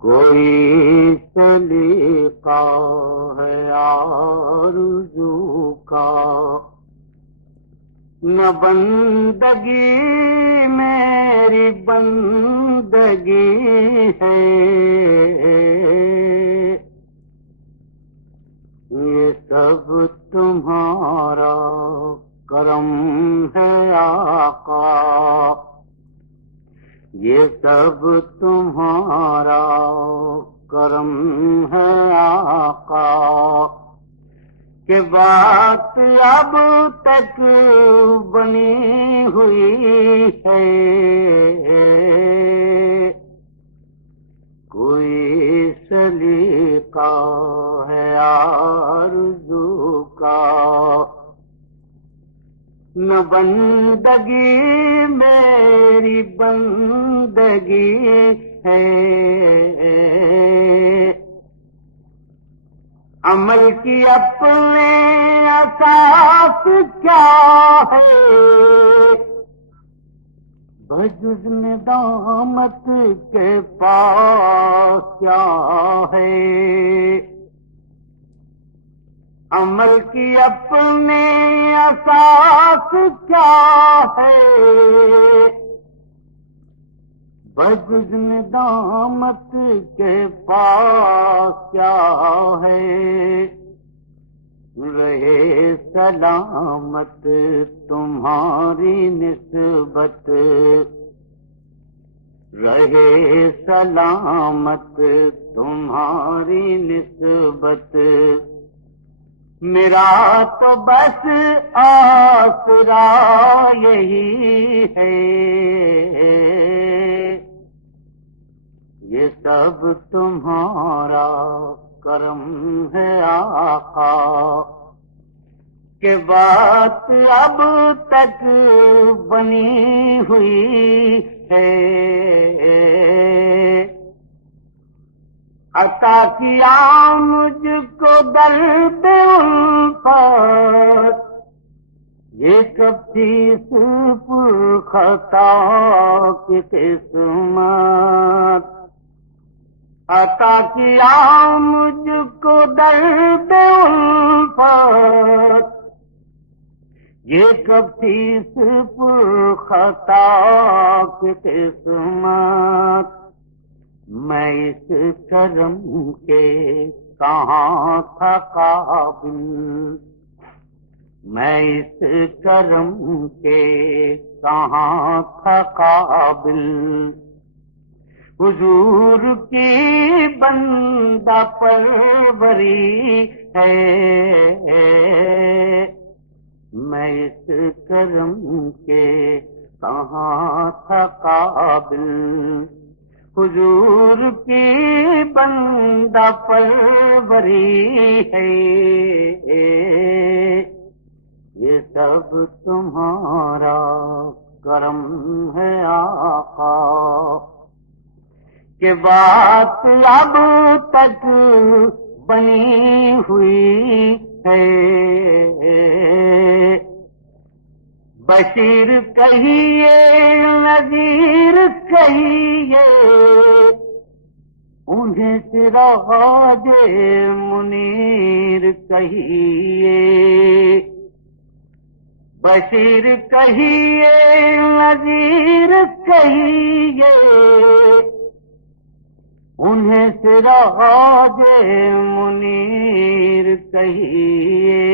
کوئی سلیقہ ہے آرزو کا، نہ بندگی میری بندگی ہے، یہ سب تمہارا کرم ہے آقا، یہ سب تمہارا کرم ہے آقا، کہ بات اب تک بنی ہوئی ہے، کوئی سلیقہ ہے آرزو کا، نہ بندگی میری بندگی ہے، عمل کی اپنے اساس کیا ہے، بجز ندامت کے پاس کیا ہے، عمل کی اپنے اساس کیا ہے، بجز ندامت کے پاس کیا ہے، رہے سلامت تمہاری نسبت، رہے سلامت تمہاری نسبت، میرا تو بس آسرا یہی ہے، یہ سب تمہارا کرم ہے آقا، کہ بات اب تک بنی ہوئی ہے، عطا کیا مجھ کو درد الفت، یہ کب تھی پر خطا کی قسمت، عطا کیا مجھ کو درد الفت، یہ کب تھی پر خطا کی قسمت، میں اس کرم کے کہاں تھا قابل، میں اس کرم کے کہاں تھا قابل، حضور کی بندہ پروری ہے، میں اس کرم کے کہاں تھا قابل، حضور کی بندہ پروری ہے، یہ سب تمہارا کرم ہے آقا، کہ بات اب تک بنی ہوئی ہے، بشیر کہیے نذیر کہیے، انہیں سراج منیر کہیے، بشیر کہیے نذیر کہیے، انہیں سراج منیر کہیے،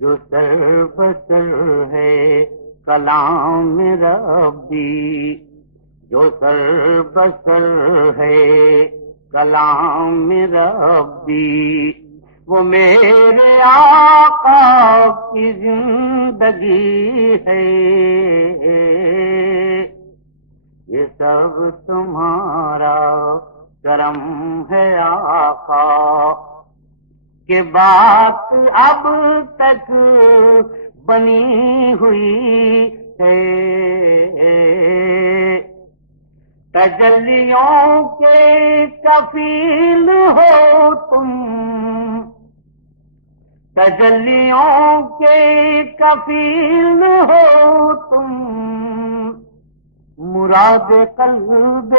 جو سر بسر ہے کلام ربی، جو سر بسر ہے کلام ربی، وہ میرے آقا کی زندگی ہے، یہ سب تمہارا کرم ہے آقا، کہ بات اب تک بنی ہوئی ہے، تجلیوں کے کفیل ہو تم، تجلیوں کے کفیل ہو تم، مراد قلب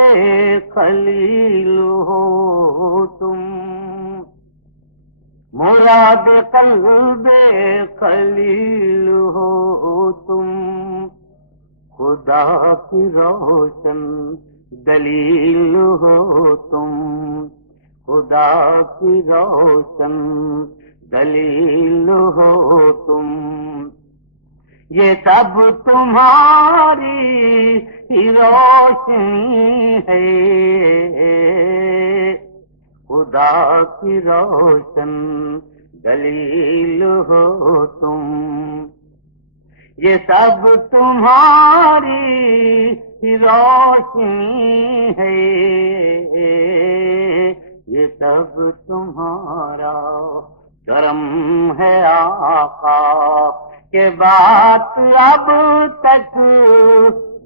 خلیل ہو تم، مراد قلب خلیل ہو تم، خدا کی روشن دلیل ہو تم، خدا کی روشن دلیل ہو تم، یہ سب تمہاری ہی روشنی ہے، خدا کی روشن دلیل ہو تم، یہ سب تمہاری ہی روشنی ہے، یہ سب تمہارا کرم ہے آقا، کہ بات اب تک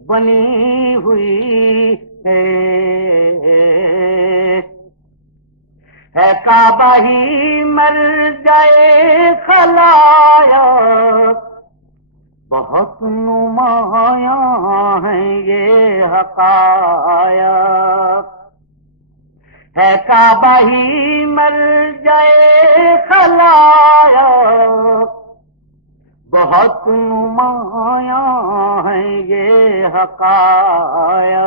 بنی ہوئی ہے کعبہ ہی مر جائے خلائق، بہت نمایاں ہیں یہ حقائق، ہے کعبہ ہی مر جائے خلائق، بہت نمایاں ہیں یہ حقائق،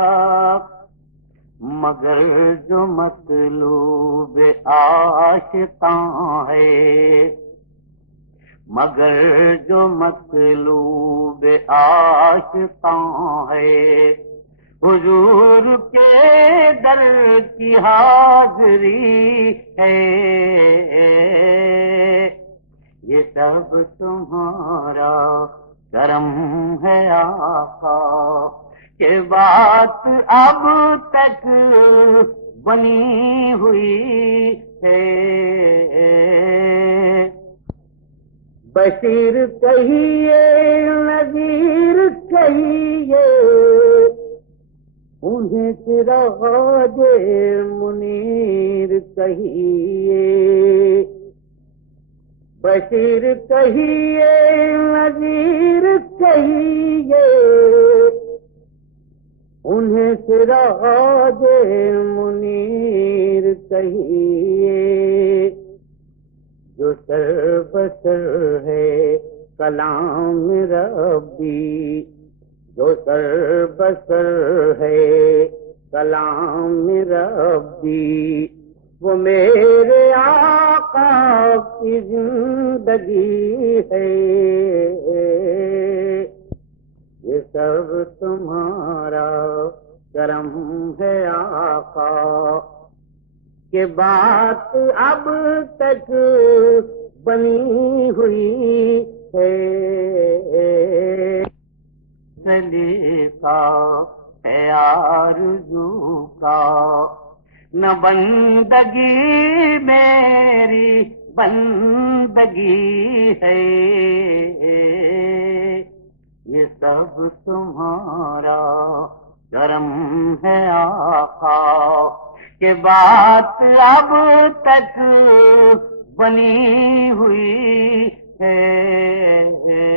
مگر جو مطلوب عاشقاں ہے، مگر جو مطلوب عاشقاں ہے، حضور کے در کی حاضری ہے، یہ سب تمہارا کرم ہے آقا، کہ بات اب تک بنی ہوئی ہے، بشیر کہیے نذیر کہیے، انہیں سراج منیر کہیے، بشیر کہیے نذیر کہیے، انہیں سراج منیر کہیے، جو سر بسر ہے کلام ربی، جو سر بسر ہے کلام ربی، وہ میرے آقا کی زندگی ہے، یہ سب تمہارا کرم ہے آقا، کہ بات اب تک بنی ہوئی ہے، سلیقہ ہے آرزو کا، نہ بندگی میری بندگی ہے، یہ سب تمہارا کرم ہے آقا، کہ بات اب تک بنی ہوئی ہے۔